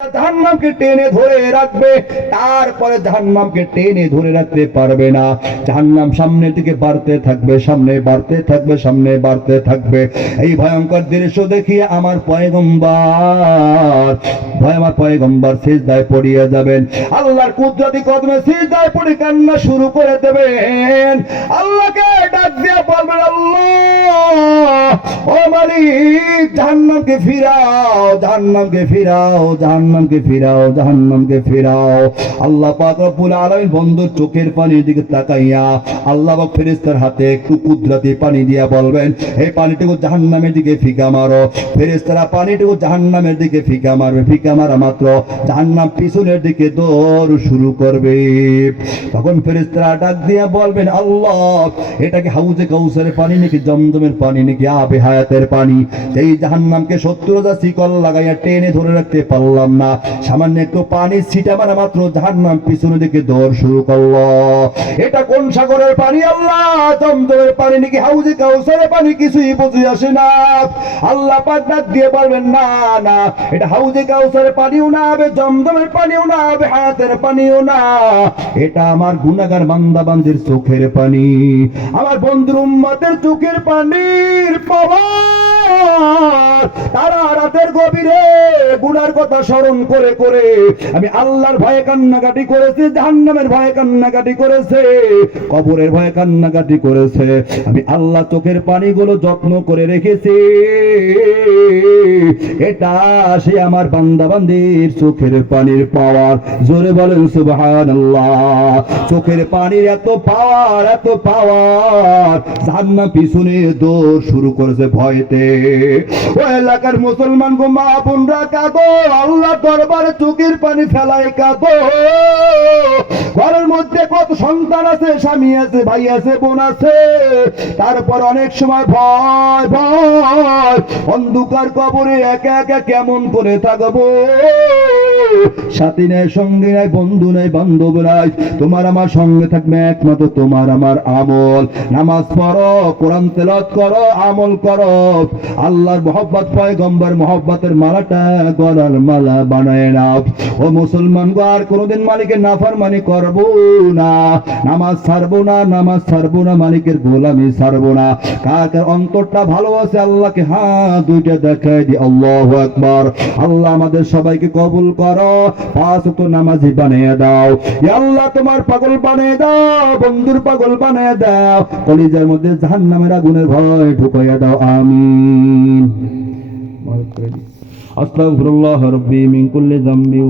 জাহান্নামকে টেনে ধরে রাখবে, তারপরে জাহান্নামকে টেনে ধরে রাখতে পারবে না। জাহান্নাম সামনের দিকে বাড়তে থাকবে, সামনে বাড়তে থাকবে, সামনে বাড়তে থাকবে। এই ভয়ঙ্কর দৃশ্য দেখিয়ে আমার পয়গম্বর, ভয় আমার পড়িয়ে যাবেন। আল্লাহর কুদরতি কদমে পড়ে কান্না শুরু করে দেবেন। আল্লাহকে ডাক ও মালিক, জাহান্নামকে ফিরাও জাহান্নামকে ফিরাও জাহান্নামকে ফিরাও জাহান্নামকে ফিরাও। আল্লাহ পাক রব্বুল আলামিন বন্ধুর চোখের পানির দিকে তাকাইয়া আল্লাহ পাক ফেরেশতার হাতে একটু কুদরতি পানি দিয়া বলবেন এই পানিটুকু জাহান্নামের দিকে ফিকা মারো। ফেরেশতারা পানিটুকু জাহান্নামের দিকে ফিকা মারবে, ফিকা মারা মাত্র জাহান্নাম পিছনের দিকে দৌড় শুরু করবে। তখন ফেরেশতারা ডাক দিয়া বলবেন, আল্লাহ এটাকে হাউজে কাউসারের পানি নাকি জমজমের পানি নাকি আবে হায়াতের পানি। এই জাহান্নামকে সত্তর হাজার শিকল লাগাইয়া টেনে ধরে রাখতে পারলাম না। সামান্য একটু পানি ছিটা মারা মাত্র জাহান্নাম পিছনের দিকে দৌড় শুরু করল। এটা কোন সাগরের পানি আল্লাহ? জমজমের পানি নাকি হাউজে কাউসারের পানি? কিছুই বুঝে আসে না। আল্লাহ পাক ডাক দিয়ে বলবেন, না না, এটা হাউজে কাউসারের পানিও না হবে জমজমের পানিও না হবে হায়াতের পানিও না। এটা আমার গুনাগার বান্দা বান্দির চোখের পানি, আমার বন্ধুর উম্মতের চোখের পানির তারা রাতের গভীরে গুনার কথা স্মরণ করে করে আমি আল্লাহর ভয়ে কান্নাকাটি করেছি, জাহান্নামের ভয়ে কান্নাকাটি করেছে, কবরের ভয়ে কান্নাকাটি করেছে। আমি আল্লাহ চোখের পানিগুলো যত্ন করে রেখেছি। এটা সে আমার বান্দা বান্দির চোখের পানির পাওয়ার। জোরে বলেন, সুবহানাল্লাহ। চোখের পানির এত পাওয়ার এত পাওয়ার। জান্না পিছনে দৌড় শুরু করেছে ভয়তে। ও এলাকার মুসলমান গো, মা বোনরা কাঁদো আল্লাহ দরবারে চোখের পানি ফেলায় কাঁদো। ঘরের মধ্যে কত সন্তান আছে, স্বামী আছে, ভাই আছে, বোন আছে। তারপর অনেক সময় ভয় ভয়। অন্ধকার কবরে একা একা কেমন করে থাকব? সাথী নেই, সঙ্গে নাই, বন্ধু বান্ধব নাই। তোমার আমার সঙ্গে থাকবে একমাত্র তোমার আমার আমল। নামাজ পড়ো, কোরআন তেলত করো, আমল করো। আল্লাহর মালাটা মালা বানায় নাও। ও মুসলমান আর কোনোদিন মালিকের করব না। নামাজ ছাড়বো না, নামাজ ছাড়বো না, মালিকের গোলামি ছাড়বো না। কার কার অন্তরটা ভালো আছে, আল্লাহকে হ্যাঁ দুইটা দেখাই দি, আল্লাহ আকবার। আল্লাহ আমাদের সবাইকে কবুল করো। পাঁচ তো নামাজি বানিয়ে দাও। আল্লাহ, তোমার পাগল বানিয়ে দাও, বন্ধুর পাগল বানিয়ে দাও। কলিজার মধ্যে জাহান্নামের আগুনের ভয় ঢুকাইয়া দাও, আমিন। আস্তাগফিরুল্লাহ রাব্বি মিন কুল্লি যামবি